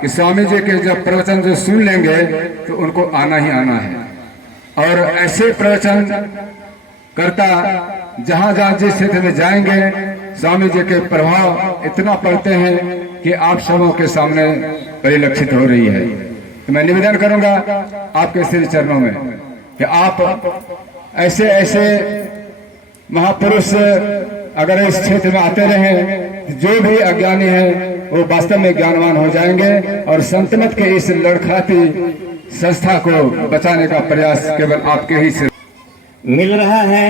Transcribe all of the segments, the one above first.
कि स्वामी जी के जब प्रवचन जो सुन लेंगे तो उनको आना ही आना है। और ऐसे प्रवचन करता जहां जहां जिस क्षेत्र में जाएंगे स्वामी जी के प्रभाव इतना पड़ते हैं कि आप सबों के सामने परिलक्षित हो रही है। तो मैं निवेदन करूंगा आपके श्री चरणों में कि आप ऐसे ऐसे महापुरुष अगर इस क्षेत्र में आते रहे, जो भी अज्ञानी है वो वास्तव में ज्ञानवान हो जाएंगे और संतमत के इस लड़खड़ाती संस्था को बचाने का प्रयास केवल आपके ही से मिल रहा है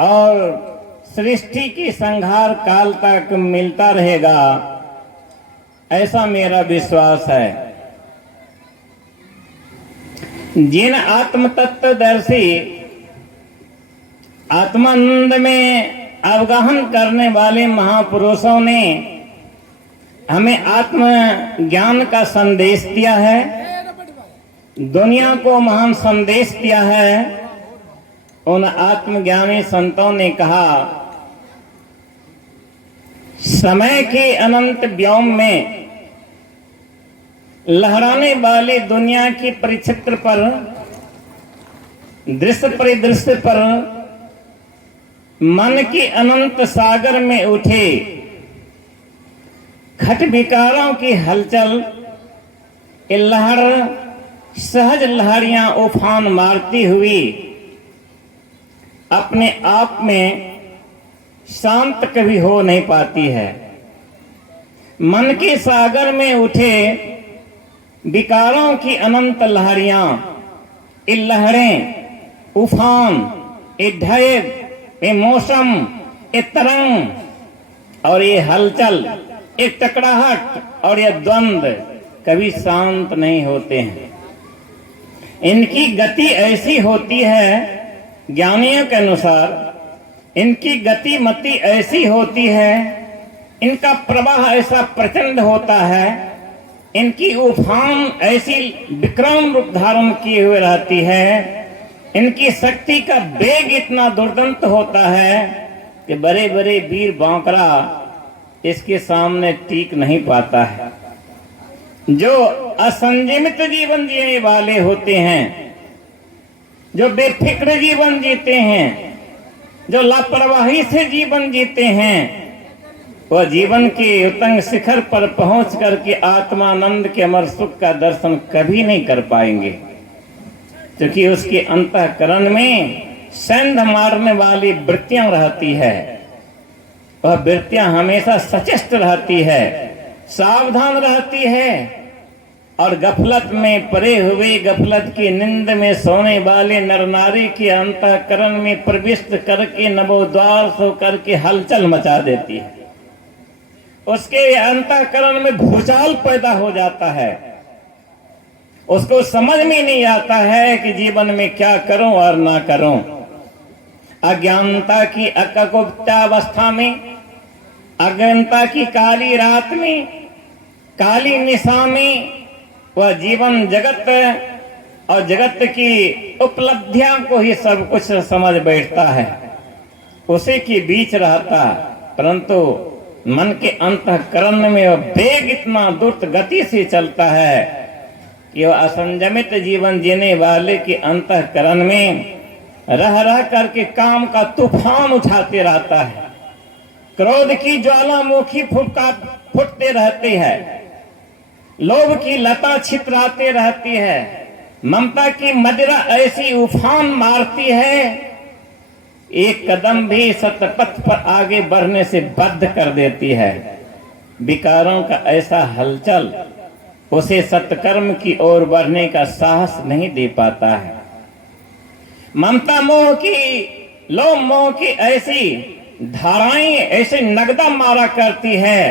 और सृष्टि की संहार काल तक मिलता रहेगा, ऐसा मेरा विश्वास है। जिन आत्म तत्वदर्शी आत्मानंद में अवगाहन करने वाले महापुरुषों ने हमें आत्म ज्ञान का संदेश दिया है, दुनिया को महान संदेश दिया है, उन आत्मज्ञानी संतों ने कहा समय के अनंत व्योम में लहराने वाली दुनिया की परिचित्र पर, दृश्य परिदृश्य पर, मन के अनंत सागर में उठे खट विकारों की हलचल, लहर सहज लहरियां उफान मारती हुई अपने आप में शांत कभी हो नहीं पाती है। मन के सागर में उठे विकारों की अनंत लहरियां, ये लहरें, उफान, ये ढेर, ये मौसम, ये तरंग और ये हलचल, ये टकराहट और ये द्वंद्व कभी शांत नहीं होते हैं। इनकी गति ऐसी होती है, ज्ञानियों के अनुसार इनकी गति मति ऐसी होती है, इनका प्रवाह ऐसा प्रचंड होता है, इनकी उफान ऐसी विक्रम रूप धारण किए हुए रहती है, इनकी शक्ति का वेग इतना दुर्दंत होता है कि बड़े बड़े वीर बांकरा इसके सामने टिक नहीं पाता है। जो असंयमित जीवन जीने वाले होते हैं, जो बेफिक्र जीवन जीते हैं, जो लापरवाही से जीवन जीते हैं, वह जीवन के उत्तुंग शिखर पर पहुंच करके आत्मानंद के अमर सुख का दर्शन कभी नहीं कर पाएंगे, क्योंकि उसके अंतःकरण में सेंध मारने वाली वृत्तियां रहती है। वह वृत्तियां हमेशा सचेष्ट रहती है, सावधान रहती है और गफलत में पड़े हुए, गफलत की नींद में सोने वाले नर नारी के अंतःकरण में प्रविष्ट करके नवोद्वार सो करके हलचल मचा देती है। उसके अंतःकरण में भूचाल पैदा हो जाता है, उसको समझ में नहीं आता है कि जीवन में क्या करूं और ना करूं। अज्ञानता की अकगुप्तावस्था में, अज्ञानता की काली रात में, काली निशा में वह जीवन जगत और जगत की उपलब्धियां को ही सब कुछ समझ बैठता है, उसी के बीच रहता, परंतु मन के अंतःकरण में वह वेग इतना द्रुत गति से चलता है कि वह असंयमित जीवन जीने वाले के अंतःकरण में रह रह करके काम का तूफान उठाते रहता है। क्रोध की ज्वालामुखी फुटते रहते हैं, लोभ की लता छितराते रहती है, ममता की मदिरा ऐसी उफान मारती है, एक कदम भी सतपथ पर आगे बढ़ने से बद्ध कर देती है। विकारों का ऐसा हलचल उसे सत्कर्म की ओर बढ़ने का साहस नहीं दे पाता है। ममता मोह की, लोभ मोह की ऐसी धाराएं ऐसे नगदा मारा करती है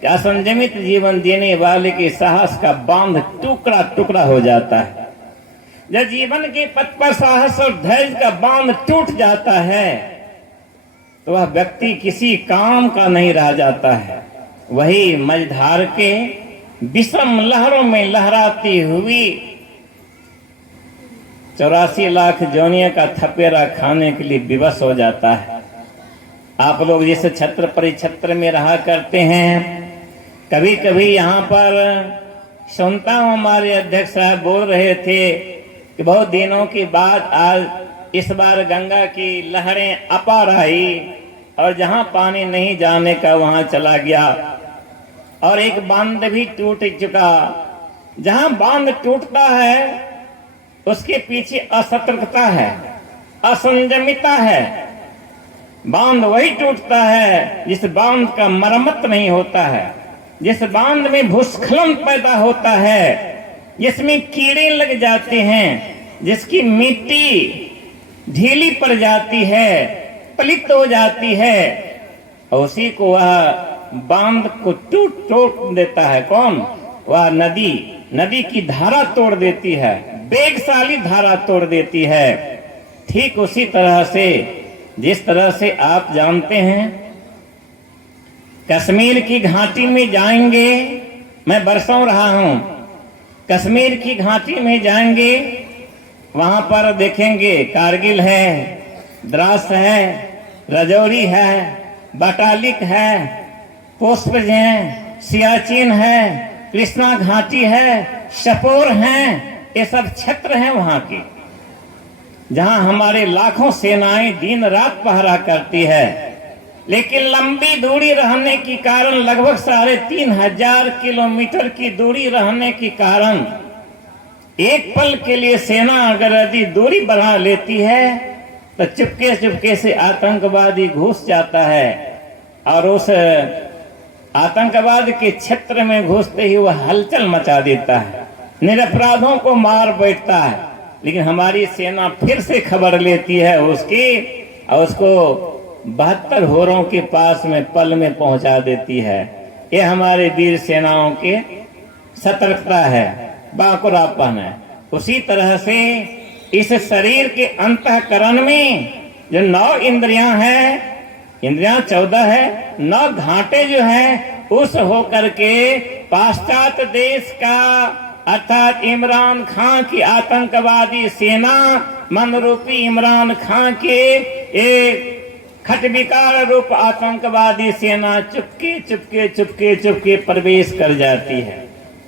कि असंयमित जीवन जीने वाले के साहस का बांध टुकड़ा टुकड़ा हो जाता है। जब जीवन के पथ पर साहस और धैर्य का बांध टूट जाता है तो वह व्यक्ति किसी काम का नहीं रह जाता है। वही मझधार के विषम लहरों में लहराती हुई 84 लाख जोनियों का थपेरा खाने के लिए विवश हो जाता है। आप लोग जिस छत्र परिछत्र में रहा करते हैं, कभी कभी यहाँ पर सुनता हूँ, हमारे अध्यक्ष साहब बोल रहे थे कि बहुत दिनों के बाद आज इस बार गंगा की लहरें अपार आई और जहाँ पानी नहीं जाने का वहाँ चला गया, और एक बांध भी टूट चुका। जहाँ बांध टूटता है उसके पीछे असतर्कता है, असंयमिता है। बांध वही टूटता है जिस बांध का मरम्मत नहीं होता है, जिस बांध में भूस्खलन पैदा होता है, जिसमें कीड़े लग जाते हैं, जिसकी मिट्टी ढीली पड़ जाती है, पलित हो जाती है, और उसी को वह बांध को टूट देता है। कौन? वह नदी। नदी की धारा तोड़ देती है, वेगशाली धारा तोड़ देती है। ठीक उसी तरह से, जिस तरह से आप जानते हैं, कश्मीर की घाटी में जाएंगे, मैं बरसों रहा हूं, कश्मीर की घाटी में जाएंगे, वहां पर देखेंगे कारगिल है, द्रास है, रजौरी है, बटालिक है, पुष्पज है, सियाचिन है, कृष्णा घाटी है, शपोर हैं, ये सब क्षेत्र हैं वहां के, जहां हमारे लाखों सेनाएं दिन रात पहरा करती है। लेकिन लंबी दूरी रहने के कारण, लगभग 3,500 किलोमीटर की दूरी रहने के कारण, एक पल के लिए सेना अगर यदि दूरी बढ़ा लेती है तो चुपके चुपके से आतंकवादी घुस जाता है, और उस आतंकवाद के क्षेत्र में घुसते ही वह हलचल मचा देता है, निरपराधों को मार बैठता है। लेकिन हमारी सेना फिर से खबर लेती है उसकी, और उसको 72 होरों के पास में पल में पहुंचा देती है। ये हमारे वीर सेनाओं के सतर्कता है, बाकुरापन है। उसी तरह से इस शरीर के अंतःकरण में जो 9 इंद्रियां हैं, इंद्रियां 14 है, 9 घाटे जो हैं, उस होकर के पाश्चात्य देश का अर्थात इमरान खान की आतंकवादी सेना, मन रूपी इमरान खान के एक खटविकार रूप आतंकवादी सेना चुपके चुपके चुपके चुपके प्रवेश कर जाती है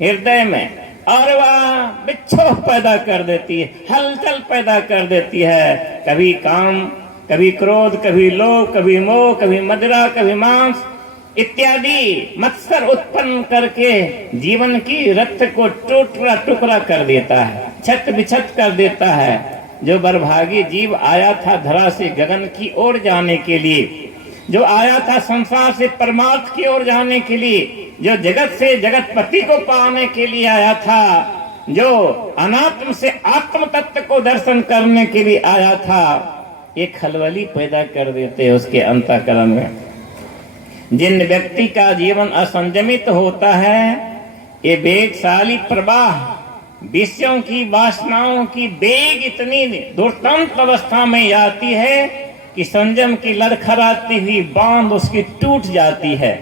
हृदय में, और वह विक्षोभ पैदा कर देती है, हलचल पैदा कर देती है। कभी काम, कभी क्रोध, कभी लोभ, कभी मोह, कभी मदिरा, कभी मांस इत्यादि मत्सर उत्पन्न करके जीवन की रथ को टुकड़ा टुकड़ा कर देता है, छत बिछत कर देता है। जो बरभागी जीव आया था धरा से गगन की ओर जाने के लिए, जो आया था संसार से परमार्थ की ओर जाने के लिए, जो जगत से जगतपति को पाने के लिए आया था, जो अनात्म से आत्म तत्व को दर्शन करने के लिए आया था, ये खलबली पैदा कर देते हैं उसके अंतःकरण में। जिन व्यक्ति का जीवन असंयमित होता है, ये वेगशाली प्रवाह, विषयों की वासनाओं की वेग इतनी दुर्दांत अवस्था में आती है कि संयम की लड़खड़ाती हुई बांध उसकी टूट जाती है,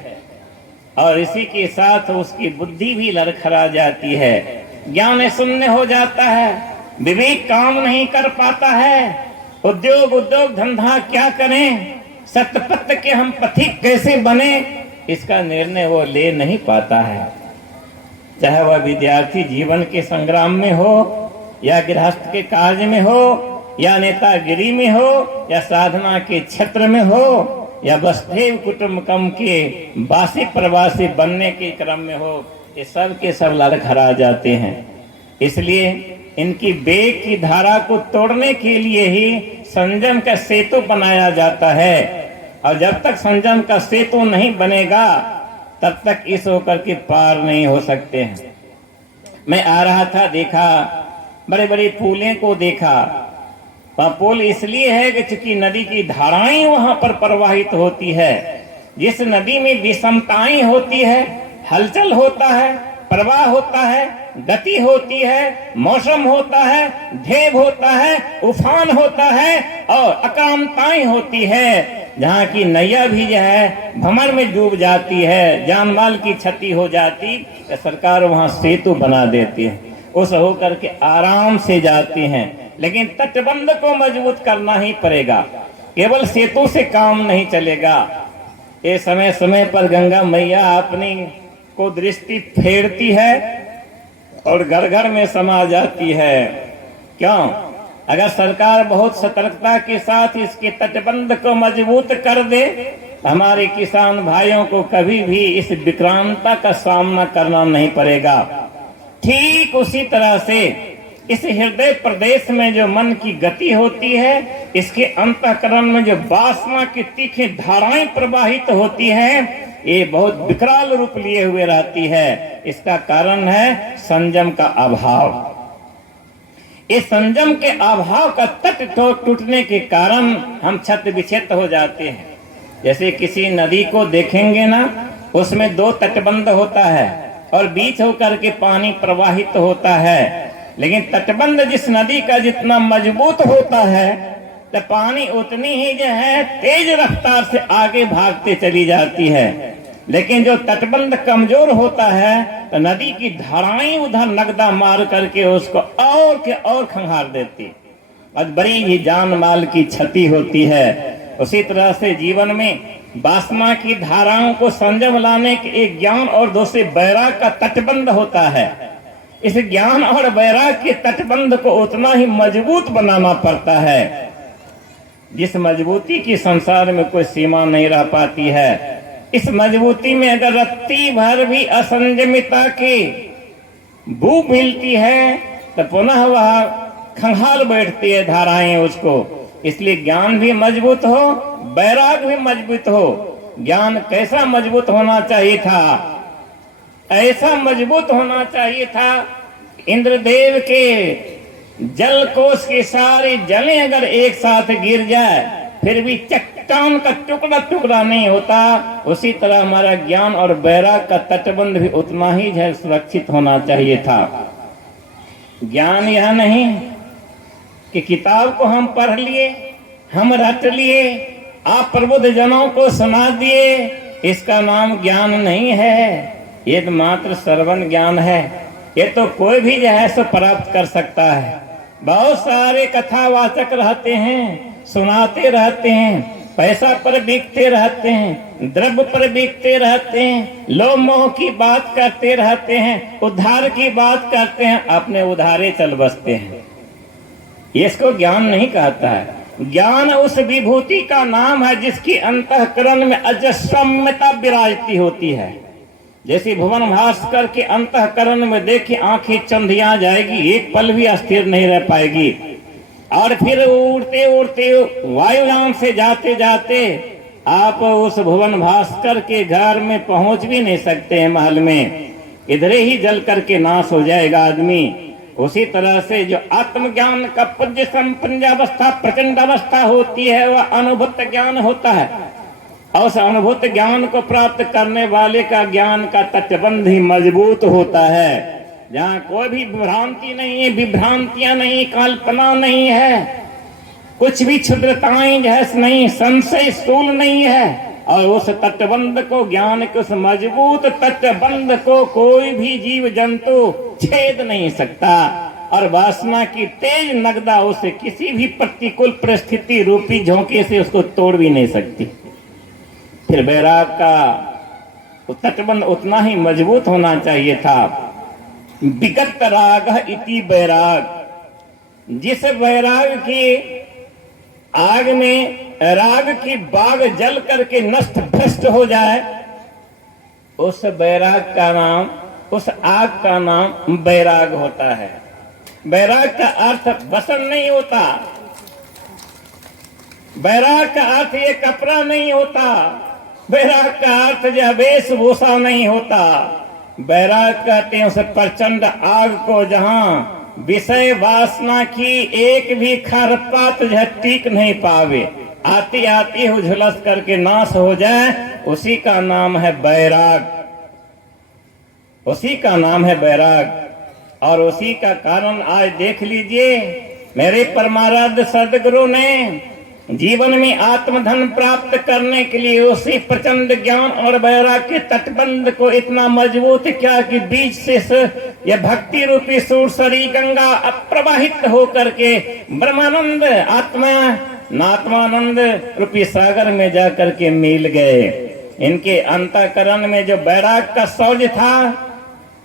और इसी के साथ उसकी बुद्धि भी लड़खड़ा जाती है, ज्ञान शून्य हो जाता है, विवेक काम नहीं कर पाता है। उद्योग धंधा क्या करें, सत्य के हम पथिक कैसे बने, इसका निर्णय वो ले नहीं पाता है। चाहे वह विद्यार्थी जीवन के संग्राम में हो, या गृहस्थ के कार्य में हो, या नेतागिरी में हो, या साधना के क्षेत्र में हो, या वसुधैव कुटुंबकम के वासी प्रवासी बनने के क्रम में हो, ये सब के सब लड़खड़ा जाते हैं। इसलिए इनकी वेग की धारा को तोड़ने के लिए ही संयम का सेतु बनाया जाता है, और जब तक संयम का सेतु नहीं बनेगा तब तक इस होकर के पार नहीं हो सकते हैं। मैं आ रहा था, देखा बड़े बड़े पुलों को देखा। वहाँ पुल इसलिए है कि चूंकि नदी की धाराएं वहां पर प्रवाहित होती है। जिस नदी में विषमताएं होती है, हलचल होता है, प्रवाह होता है, गति होती है, मौसम होता है, ढेब होता है, उफान होता है, और अकामताएं होती है, जहाँ की नैया भी जो है भंवर में डूब जाती है, जान माल की क्षति हो जाती, तो सरकार वहाँ सेतु बना देती है, उस होकर के आराम से जाती हैं। लेकिन तटबंध को मजबूत करना ही पड़ेगा, केवल सेतु से काम नहीं चलेगा। ये समय समय पर गंगा मैया अपनी को दृष्टि फेरती है और घर घर में समा जाती है। क्यों? अगर सरकार बहुत सतर्कता के साथ इसके तटबंध को मजबूत कर दे, हमारे किसान भाइयों को कभी भी इस विक्रांतता का सामना करना नहीं पड़ेगा। ठीक उसी तरह से इस हृदय प्रदेश में जो मन की गति होती है, इसके अंतःकरण में जो वासना की तीखी धाराएं प्रवाहित होती हैं, ये बहुत विकराल रूप लिए हुए रहती है। इसका कारण है संयम का अभाव। इस संयम के अभाव का तट टूटने के कारण हम छत विक्षत हो जाते हैं। जैसे किसी नदी को देखेंगे ना, उसमें दो तटबंध होता है और बीच होकर के पानी प्रवाहित होता है। लेकिन तटबंध जिस नदी का जितना मजबूत होता है, तो पानी उतनी ही जो है तेज रफ्तार से आगे भागते चली जाती है। लेकिन जो तटबंध कमजोर होता है, तो नदी की धाराएं उधर नगदा मार करके उसको और के और खंगार देती और बड़ी ही जान माल की क्षति होती है। उसी तरह से जीवन में वासना की धाराओं को संयम लाने के एक ज्ञान और दूसरे वैराग का तटबंध होता है। इस ज्ञान और वैराग के तटबंध को उतना ही मजबूत बनाना पड़ता है जिस मजबूती की संसार में कोई सीमा नहीं रह पाती है। इस मजबूती में अगर रत्ती भर भी असंयमिता की बू मिलती है, तो पुनः वह खंगाल बैठती है धाराएं उसको। इसलिए ज्ञान भी मजबूत हो, वैराग भी मजबूत हो। ज्ञान कैसा मजबूत होना चाहिए था? ऐसा मजबूत होना चाहिए था, इंद्रदेव के जल कोष की सारी जलें अगर एक साथ गिर जाए फिर भी चट्टान का टुकड़ा टुकड़ा नहीं होता। उसी तरह हमारा ज्ञान और वैराग का तटबंध भी उतना ही जो सुरक्षित होना चाहिए था। ज्ञान यह नहीं कि किताब को हम पढ़ लिए, हम रट लिए, आप प्रबुद्ध जनों को सुना दिए, इसका नाम ज्ञान नहीं है। ये तो मात्र श्रवण ज्ञान है। ये तो कोई भी जो है सो प्राप्त कर सकता है। बहुत सारे कथावाचक रहते हैं, सुनाते रहते हैं, पैसा पर बिकते रहते हैं, द्रव्य पर बिकते रहते हैं, लोभ मोह की बात करते रहते हैं, उद्धार की बात करते हैं, अपने उधारे चल बसते हैं। इसको ज्ञान नहीं कहता है। ज्ञान उस विभूति का नाम है जिसकी अंतःकरण में अजस्रम्यता विराजती होती है। जैसे भुवन भास्कर के अंतःकरण में देखिए आंखें चंधिया जाएगी, एक पल भी अस्थिर नहीं रह पाएगी। और फिर उड़ते उड़ते वायुयान से जाते जाते आप उस भुवन भास्कर के घर में पहुंच भी नहीं सकते हैं, महल में इधरे ही जल करके नाश हो जाएगा आदमी। उसी तरह से जो आत्मज्ञान का पुंज संपन्नावस्था प्रचंड अवस्था होती है, वह अनुभूत ज्ञान होता है। और उस अनुभूत ज्ञान को प्राप्त करने वाले का ज्ञान का तटबंध ही मजबूत होता है, जहाँ कोई भी भ्रांति नहीं है, विभ्रांतियां नहीं, कल्पना नहीं है, कुछ भी क्षुद्रताएं जैस नहीं, संशय स्थूल नहीं है। और उस तटबंध को, ज्ञान के उस मजबूत तटबंध को कोई भी जीव जंतु छेद नहीं सकता। और वासना की तेज नगदा उसे किसी भी प्रतिकूल परिस्थिति रूपी झोंके से उसको तोड़ भी नहीं सकती। फिर वैराग का तटबंध उतना ही मजबूत होना चाहिए था। विगत राग इति वैराग, जिस वैराग की आग में राग की बाग जल करके नष्ट भ्रष्ट हो जाए, उस वैराग का नाम, उस आग का नाम वैराग होता है। वैराग का अर्थ वसन नहीं होता, वैराग का अर्थ ये कपड़ा नहीं होता, वैराग का अर्थ जो वेशभूषा नहीं होता। वैराग कहते हैं उस प्रचंड आग को जहां विषय वासना की एक भी खरपात जो टीक नहीं पावे, आती आती हो झुलस करके नाश हो जाए, उसी का नाम है वैराग, उसी का नाम है वैराग। और उसी का कारण आज देख लीजिए, मेरे परमाराध्य सदगुरु ने जीवन में आत्मधन प्राप्त करने के लिए उसी प्रचंड ज्ञान और वैराग के तटबंध को इतना मजबूत किया कि बीच से यह भक्ति रूपी सूरसरी गंगा अप्रवाहित होकर के ब्रह्मानंद आत्मा नात्मानंद रूपी सागर में जाकर के मिल गए। इनके अंतःकरण में जो वैराग का शौर्य था,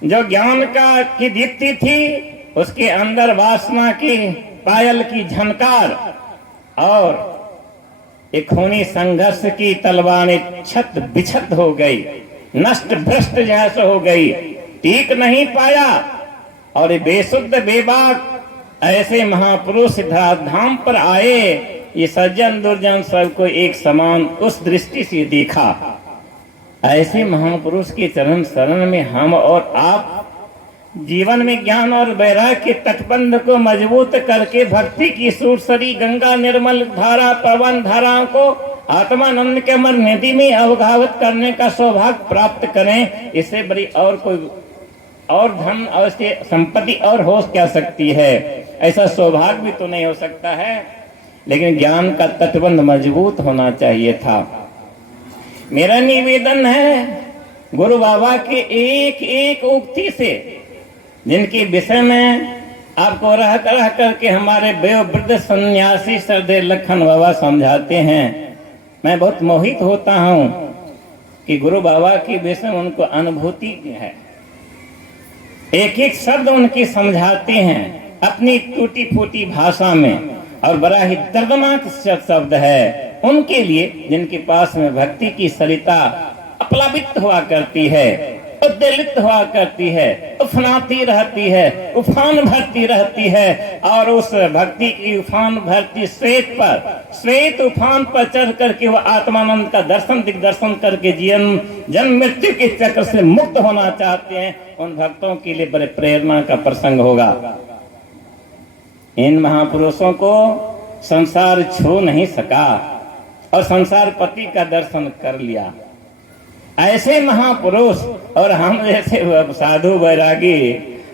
जो ज्ञान का की दीप्ति थी, उसके अंदर वासना की पायल की झनकार और एक खूनी संघर्ष की तलवारें छत बिछत हो गई, नष्ट भ्रष्ट जैसे हो गई, टीक नहीं पाया। और ये बेशुद्ध बेबाक ऐसे महापुरुष धाम पर आए, ये सज्जन दुर्जन सबको एक समान उस दृष्टि से देखा। ऐसे महापुरुष के चरण शरण में हम और आप जीवन में ज्ञान और वैराग्य के तटबंध को मजबूत करके भक्ति की सूरसरी गंगा निर्मल धारा पवन धाराओं को आत्मानंद के अमर नदी में अवगाहत करने का सौभाग्य प्राप्त करें। इससे बड़ी और कोई और धन और संपत्ति और हो क्या सकती है? ऐसा सौभाग्य भी तो नहीं हो सकता है, लेकिन ज्ञान का तटबंध मजबूत होना चाहिए था। मेरा निवेदन है गुरु बाबा के एक एक उक्ति से, जिनके विषय में आपको रह करके हमारे वयोवृद्ध सन्यासी श्रद्धेय लखन बाबा समझाते हैं, मैं बहुत मोहित होता हूं कि गुरु बाबा के विषय में उनको अनुभूति है। एक एक शब्द उनकी समझाते हैं अपनी टूटी फूटी भाषा में, और बड़ा ही दर्दनाक शब्द है उनके लिए जिनके पास में भक्ति की सरिता अपलावित हुआ करती है, उद्वेलित हुआ करती है, उफनाती रहती है, उफान भरती रहती है। और उस भक्ति की उफान भरती श्वेत उफान पर चढ़ करके वह आत्मानंद का दर्शन दिग्दर्शन करके जीवन जन्म मृत्यु के चक्र से मुक्त होना चाहते हैं, उन भक्तों के लिए बड़े प्रेरणा का प्रसंग होगा। इन महापुरुषों को संसार छू नहीं सका और संसार पति का दर्शन कर लिया। ऐसे महापुरुष और हम जैसे साधु वैरागी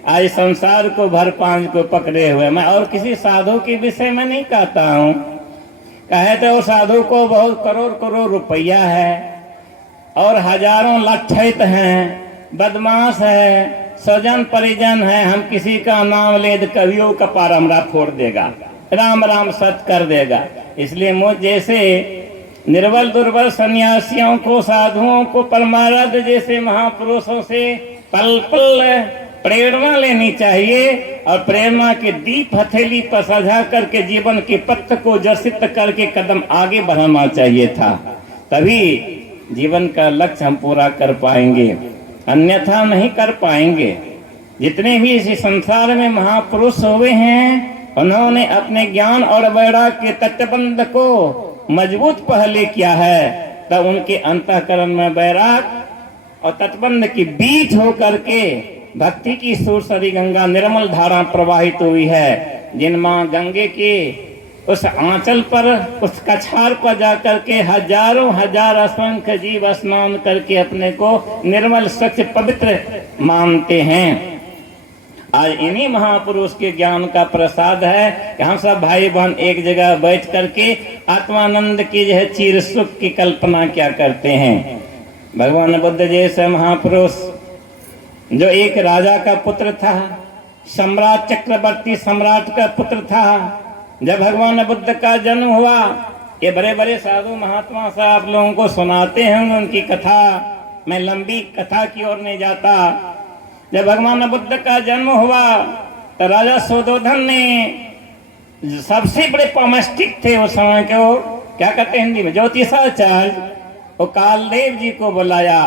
आज संसार को भर पांच को पकड़े हुए। मैं और किसी साधु के विषय में नहीं कहता हूँ, कहे तो साधु को बहुत करोड़ करोड़ रुपया है और हजारों लठैत हैं, बदमाश है, स्वजन परिजन है, हम किसी का नाम ले तो कवियों का पारमरा फोड़ देगा, राम राम सत कर देगा। इसलिए मुझ जैसे निर्बल दुर्बल सन्यासियों को, साधुओं को, परमारथ जैसे महापुरुषों से पल पल प्रेरणा लेनी चाहिए और प्रेरणा के दीप हथेली पर सजा करके जीवन के पथ को जर्सित करके कदम आगे बढ़ाना चाहिए था। तभी जीवन का लक्ष्य हम पूरा कर पाएंगे, अन्यथा नहीं कर पाएंगे। जितने भी इस संसार में महापुरुष हुए हैं, उन्होंने अपने ज्ञान और वैराग्य के तटबंध को मजबूत पहले किया है, तब उनके अंतःकरण में वैराग और तटबंध के बीच होकर के भक्ति की सूरसरी गंगा निर्मल धारा प्रवाहित हुई है। जिन माँ गंगे के उस आंचल पर, उस कछार पर जाकर के हजारों हजार असंख्य जीव स्नान करके अपने को निर्मल स्वच्छ पवित्र मानते हैं। आज इन्हीं महापुरुष के ज्ञान का प्रसाद है कि हम सब भाई बहन एक जगह बैठ करके आत्मानंद की जो है चीर सुख की कल्पना क्या करते हैं। भगवान बुद्ध जैसे महापुरुष जो एक राजा का पुत्र था, सम्राट चक्रवर्ती सम्राट का पुत्र था, जब भगवान बुद्ध का जन्म हुआ, ये बड़े बड़े साधु महात्मा से आप लोगों को सुनाते हैं उनकी कथा, मैं लंबी कथा की ओर नहीं जाता। जब भगवान बुद्ध का जन्म हुआ तो राजा सुद्धोधन ने, सबसे बड़े पॉमेस्टिक थे उस समय के, वो क्या कहते हैं हिंदी में, ज्योतिषाचार्य, वो कालदेव जी को बुलाया,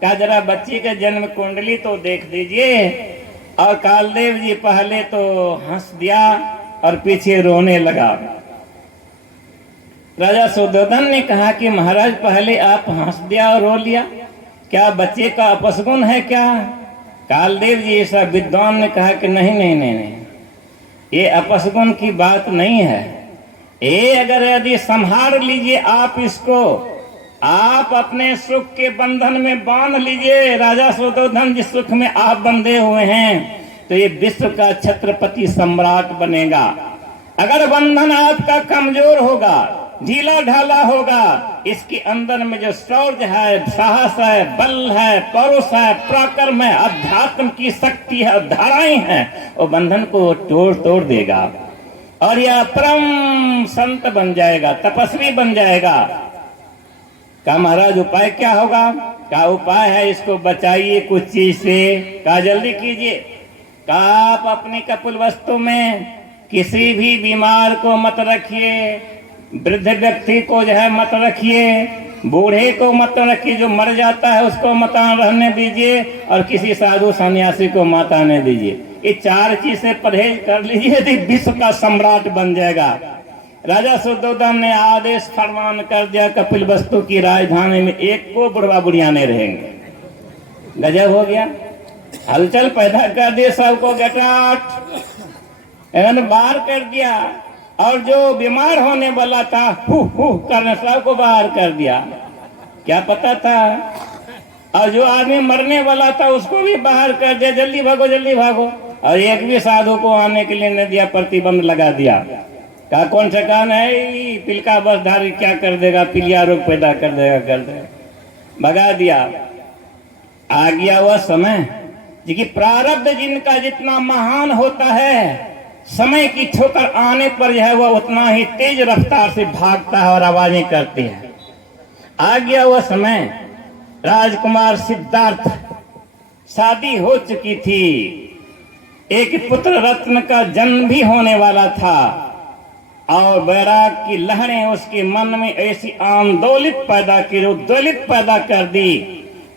कहा जरा बच्ची के जन्म कुंडली तो देख दीजिए। और कालदेव जी पहले तो हंस दिया और पीछे रोने लगा। राजा सुद्धोधन ने कहा कि महाराज पहले आप हंस दिया और रो लिया, क्या बच्चे का अपसगुन है क्या? कालदेव जी ऐसा विद्वान ने कहा कि नहीं नहीं नहीं नहीं, ये अपसगुन की बात नहीं है। ये अगर यदि संभाल लीजिए आप इसको, आप अपने सुख के बंधन में बांध लीजिए। राजा सुद्धोधन जिस सुख में आप बंधे हुए हैं तो ये विश्व का छत्रपति सम्राट बनेगा। अगर बंधन आपका कमजोर होगा, ढीला ढाला होगा, इसके अंदर में जो शौर्य है, साहस है, बल है, पौरुष है, पराक्रम है, अध्यात्म की शक्ति है, धाराएं हैं, वो बंधन को तोड़ देगा और यह परम संत बन जाएगा, तपस्वी बन जाएगा। कहा महाराज उपाय क्या होगा? कहा उपाय है, इसको बचाइए कुछ चीज से। कहा जल्दी कीजिए। कहा आप अपनी कपिल वस्तु में किसी भी बीमार को मत रखिए, वृद्ध व्यक्ति को जो है मत रखिए, बूढ़े को मत रखिए, जो मर जाता है उसको मत रहने दीजिए, और किसी साधु सन्यासी को मत आने दीजिए। ये 4 चीज से परहेज कर लीजिए तो विश्व का सम्राट बन जाएगा। राजा शुद्धोधन ने आदेश फरमान कर दिया, कपिल वस्तु की राजधानी में एक को बुढ़वा बुढ़िया नहीं रहेंगे। गजब हो गया, हलचल पैदा कर दिए, सबको गटाट बाहर कर दिया। और जो बीमार होने वाला था हु करने सबको बाहर कर दिया। क्या पता था? और जो आदमी मरने वाला था उसको भी बाहर कर दिया, जल्दी भागो जल्दी भागो। और एक भी साधु को आने के लिए न दिया, प्रतिबंध लगा दिया। कहा कौन ठिकान है, पिलका बसधारी क्या कर देगा, पीलिया रोग पैदा कर देगा, भगा दिया। आ गया वह समय कि प्रारब्ध जिनका जितना महान होता है, समय की ठोकर आने पर जो है वह उतना ही तेज रफ्तार से भागता है और आवाजें करती है। आ गया वह समय, राजकुमार सिद्धार्थ, शादी हो चुकी थी, एक पुत्र रत्न का जन्म भी होने वाला था, और वैराग की लहरें उसके मन में ऐसी आंदोलित पैदा की, उद्वेलित पैदा कर दी।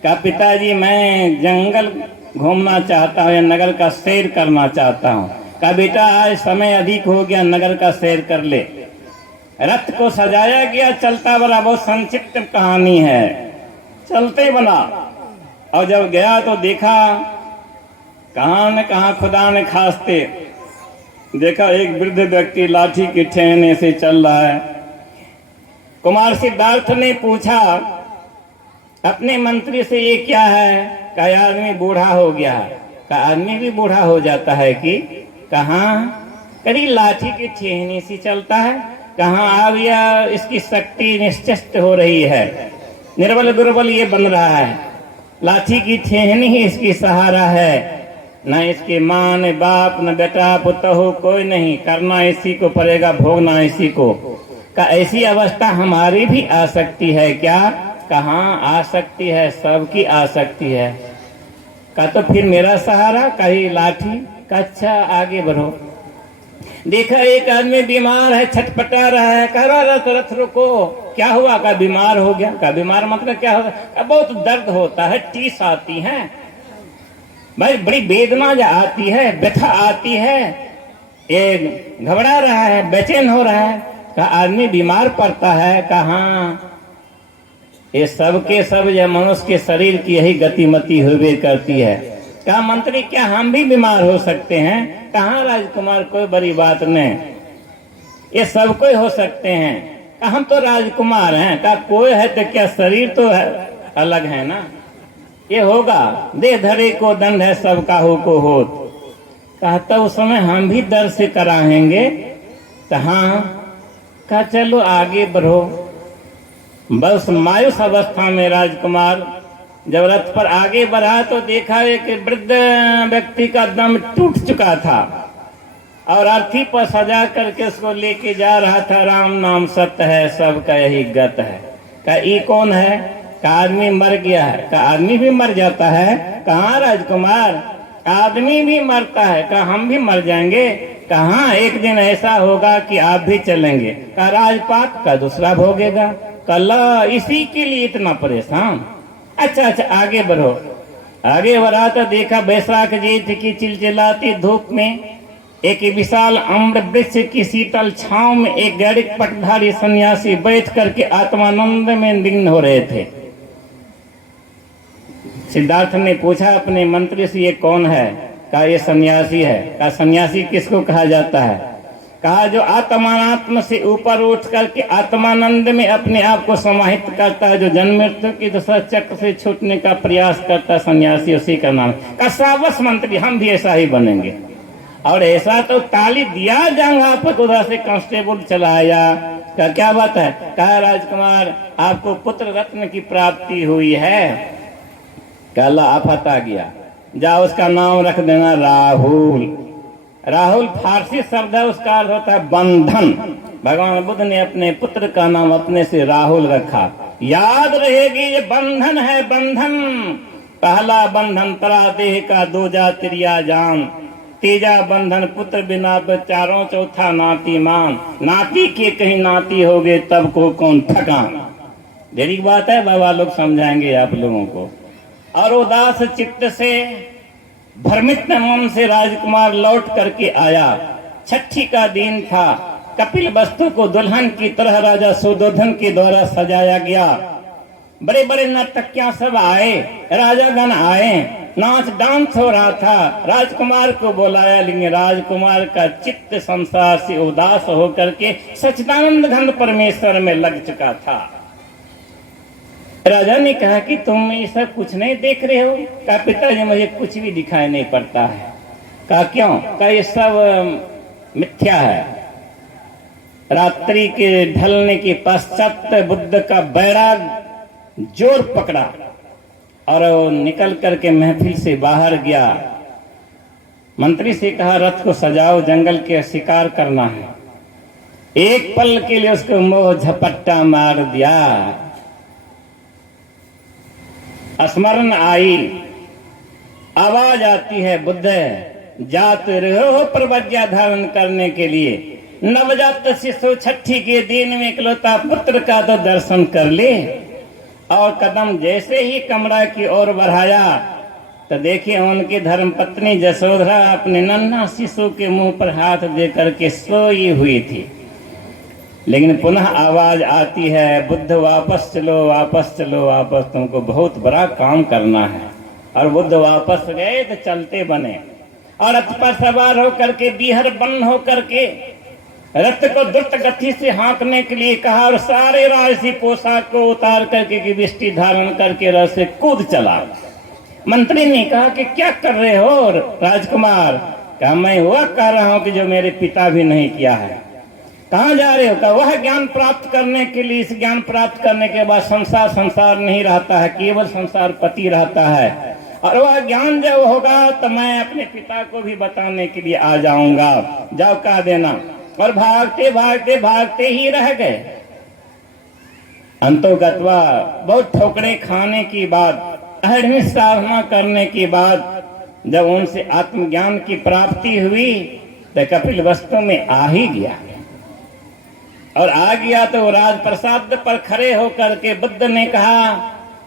कहा पिताजी मैं जंगल घूमना चाहता हूँ या नगर का सैर करना चाहता हूँ। कहा बेटा आज समय अधिक हो गया, नगर का सैर कर ले। रथ को सजाया गया, चलता बना, बहुत संक्षिप्त कहानी है, चलते बना। और जब गया तो देखा कहाँ न कहाँ खुदा ने खास्ते देखा एक वृद्ध व्यक्ति लाठी के ठेहने से चल रहा है। कुमार सिद्धार्थ ने पूछा अपने मंत्री से ये क्या है? कहा आदमी बूढ़ा हो गया है। कहा आदमी भी बूढ़ा हो जाता है कि? कहाँ? कभी लाठी की ठेहनी से चलता है। कहाँ अब या इसकी शक्ति निश्चित हो रही है, निर्बल दुर्बल ये बन रहा है, लाठी की ठेहनी ही इसकी सहारा है, न इसके माँ न बाप न बेटा पुत्र हो कोई नहीं, करना इसी को पड़ेगा, भोगना इसी को। का ऐसी अवस्था हमारी भी आ सकती है क्या? कहाँ आ सकती है, सबकी आ सकती है। का तो फिर मेरा सहारा कहीं लाठी का। अच्छा आगे बढ़ो। देखा एक आदमी बीमार है, छटपटा रहा है, कह रहा रथ रुको, क्या हुआ? का बीमार हो गया। का बीमार मतलब क्या होता है? बहुत दर्द होता है, टीस आती है भाई, बड़ी वेदना जो आती है, व्यथा आती है, ये घबरा रहा है, बेचैन हो रहा है। का आदमी बीमार पड़ता है। कहाँ? ये सब के सब यह मनुष्य के शरीर की यही गतिमति हुए करती है। कहा मंत्री क्या हम भी बीमार हो सकते हैं? कहाँ राजकुमार कोई बड़ी बात नहीं, ये सब कोई हो सकते हैं। कहा हम तो राजकुमार हैं। कहा कोई है तो क्या, शरीर तो है, अलग है ना, ये होगा। दे धरे को दंड है, सबका हो को होत। कहा तो उस समय हम भी दर्द से कराएंगे। कहाँ? कहा चलो आगे बढ़ो। बस मायूस अवस्था में राजकुमार जब रथ पर आगे बढ़ा तो देखा एक वृद्ध व्यक्ति का दम टूट चुका था और अर्थी पर सजा करके उसको लेके जा रहा था। राम नाम सत्य है, सबका यही गत है। का ई कौन है? का आदमी मर गया है। का आदमी भी मर जाता है? कहाँ राजकुमार, आदमी भी मरता है। का हम भी मर जाएंगे? कहाँ एक दिन ऐसा होगा कि आप भी चलेंगे। का राजपाट का दूसरा भोगेगा। कल्ला इसी के लिए इतना परेशान। अच्छा आगे बढ़ो। आगे बढ़ा तो देखा बैसाख जेठ की चिलचिलाती धूप में एक विशाल अम्र वृक्ष की शीतल छांव में एक गैरिक पटधारी सन्यासी बैठ करके आत्मानंद में निमग्न हो रहे थे। सिद्धार्थ ने पूछा अपने मंत्री से ये कौन है? कहा ये सन्यासी है। कहा सन्यासी किसको कहा जाता है? कहा जो आत्मात्म से ऊपर उठ करके आत्मानंद में अपने आप को समाहित करता है, जो जन्म मृत्यु की दशा चक्र से छूटने का प्रयास करता है, सन्यासी उसी का नाम। का सावस मंत्री हम भी ऐसा ही बनेंगे। और ऐसा तो ताली दिया जंगा पर उधर से कांस्टेबल चलाया। का क्या बात है? कहा राजकुमार आपको पुत्र रत्न की प्राप्ति हुई है। कहला आफत आ गया, जाओ उसका नाम रख देना राहुल। राहुल फारसी शब्द है, उसका अर्थ होता है बंधन। भगवान बुद्ध ने अपने पुत्र का नाम अपने से राहुल रखा। याद रहेगी ये बंधन है बंधन। पहला बंधन तरा देह का, दूजा तिरिया जान, तीजा बंधन पुत्र बिना चारों, चौथा नाती मान। नाती के कहीं नाती हो गए तब को कौन ठकान। देरी बात है, बाबा लोग समझाएंगे आप लोगों को। और उदास चित्त से, भ्रमित मन से राजकुमार लौट करके आया। छठी का दिन था। कपिल वस्तु को दुल्हन की तरह राजा सुयोधन के द्वारा सजाया गया। बड़े बड़े नर्तकियां सब आए, राजागण आए, नाच डांस हो रहा था। राजकुमार को बुलाया, लेकिन राजकुमार का चित्त संसार से उदास होकर के सच्चिदानंद घन परमेश्वर में लग चुका था। राजा ने कहा कि तुम ये सब कुछ नहीं देख रहे हो? कहा पिताजी मुझे कुछ भी दिखाई नहीं पड़ता है। कहा क्यों? कहा ये सब मिथ्या है। रात्रि के ढलने के पश्चात बुद्ध का बैराग जोर पकड़ा और वो निकल करके महफिल से बाहर गया। मंत्री से कहा रथ को सजाओ, जंगल के शिकार करना है। एक पल के लिए उसको मोह झपट्टा मार दिया। स्मरण आई, आवाज आती है, बुद्ध जाते रहो प्रतिज्ञा धारण करने के लिए। नवजात शिशु छठी के दिन में इकलौता पुत्र का तो दर्शन कर ले। और कदम जैसे ही कमरा की ओर बढ़ाया तो देखिए उनकी धर्मपत्नी यशोधरा अपने नन्हा शिशु के मुंह पर हाथ दे करके सोई हुई थी। लेकिन पुनः आवाज आती है, बुद्ध वापस चलो, वापस चलो, वापस, तुमको बहुत बड़ा काम करना है। और बुद्ध वापस गए तो चलते बने और रथ पर सवार होकर के बीहर बन होकर के रथ को द्रुत गति से हाँकने के लिए कहा और सारे राजसी पोशाक को उतार करके की विष्टि धारण करके रथ से कूद चला। मंत्री ने कहा कि क्या कर रहे हो राजकुमार? कहा मैं वह कर रहा हूं कि जो मेरे पिता भी नहीं किया है। कहाँ जा रहे हो? कहा वह ज्ञान प्राप्त करने के लिए। इस ज्ञान प्राप्त करने के बाद संसार संसार नहीं रहता है, केवल संसार पति रहता है। और वह ज्ञान जब होगा तो मैं अपने पिता को भी बताने के लिए आ जाऊंगा। जाओ कह देना। और भागते भागते भागते ही रह गए। अंतोगत्वा बहुत ठोकरे खाने की बाद, अहरनिश साधना करने की बाद जब उनसे आत्मज्ञान की प्राप्ति हुई तो कपिल वस्तु में आ ही गया। और आ गया तो राजप्रसाद पर खड़े होकर के बुद्ध ने कहा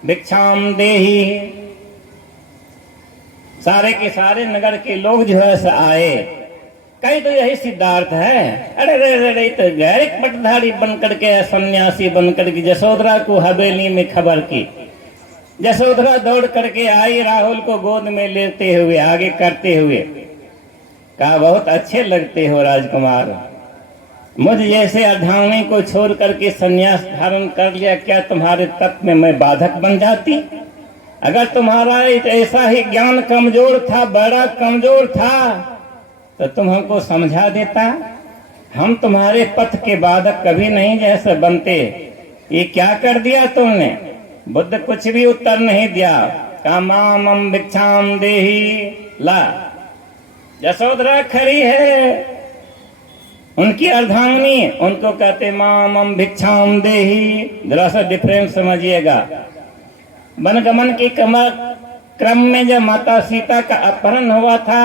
भिक्षाम देहि। सारे के सारे नगर के लोग जो है आए। कहीं तो यही सिद्धार्थ है। अरे रे रे रे, तो गैर पटधारी बनकर के, सन्यासी बनकर के यशोधरा को हवेली में खबर की। यशोधरा दौड़ करके आई, राहुल को गोद में लेते हुए आगे करते हुए कहा बहुत अच्छे लगते हो राजकुमार। मुझ जैसे अर्धांगिनी को छोड़ करके संन्यास धारण कर लिया, क्या तुम्हारे तत्व में मैं बाधक बन जाती? अगर तुम्हारा ऐसा ही ज्ञान कमजोर था, बड़ा कमजोर था, तो तुम हमको समझा देता। हम तुम्हारे पथ के बाधक कभी नहीं जैसे बनते। ये क्या कर दिया तुमने? बुद्ध कुछ भी उत्तर नहीं दिया। कहा मामम भिक्षाम देहि। ला यशोधरा खड़ी है, उनकी अर्धांगिनी, उनको कहते मामम भिक्षाम देहि। जरा सा डिफरेंस समझिएगा। वनगमन के क्रम में जब माता सीता का अपहरण हुआ था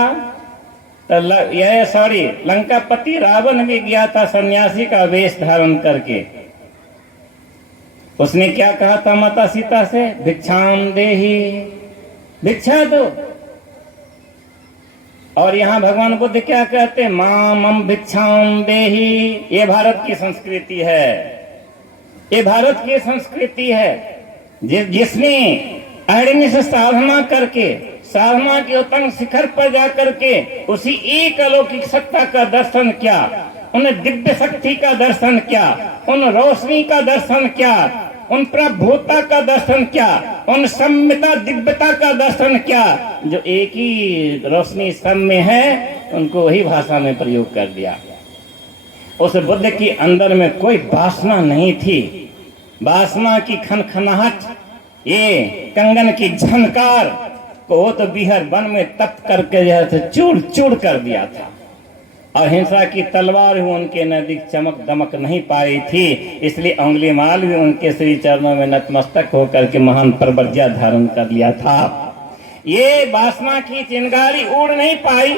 तो लंकापति रावण भी गया था सन्यासी का वेश धारण करके। उसने क्या कहा था माता सीता से? भिक्षाम देहि, भिक्षा दो। और यहाँ भगवान बुद्ध क्या कहते? मामम भिक्षाम देहि। ये भारत की संस्कृति है, ये भारत की संस्कृति है। जिसने अहरनिश साधना करके साधना के उत्तंग शिखर पर जाकर के उसी एक अलौकिक सत्ता का दर्शन किया, उन दिव्य शक्ति का दर्शन किया, उन रोशनी का दर्शन किया, उन प्रभुता का दर्शन किया, उन सम्यता दिव्यता का दर्शन किया, जो एक ही रोशनी सब में है, उनको वही भाषा में प्रयोग कर दिया। उस बुद्ध के अंदर में कोई वासना नहीं थी। वासना की खनखनाहट, ये कंगन की झनकार को तो बिहार वन में तप करके जो है चूर चूर कर दिया था। अहिंसा की तलवार भी उनके नजदीक चमक दमक नहीं पाई थी, इसलिए अंगुलीमाल भी उनके श्री चरणों में नतमस्तक होकर के महान परवर्जिया धारण कर लिया था। ये वासना की चिंगारी उड़ नहीं पाई।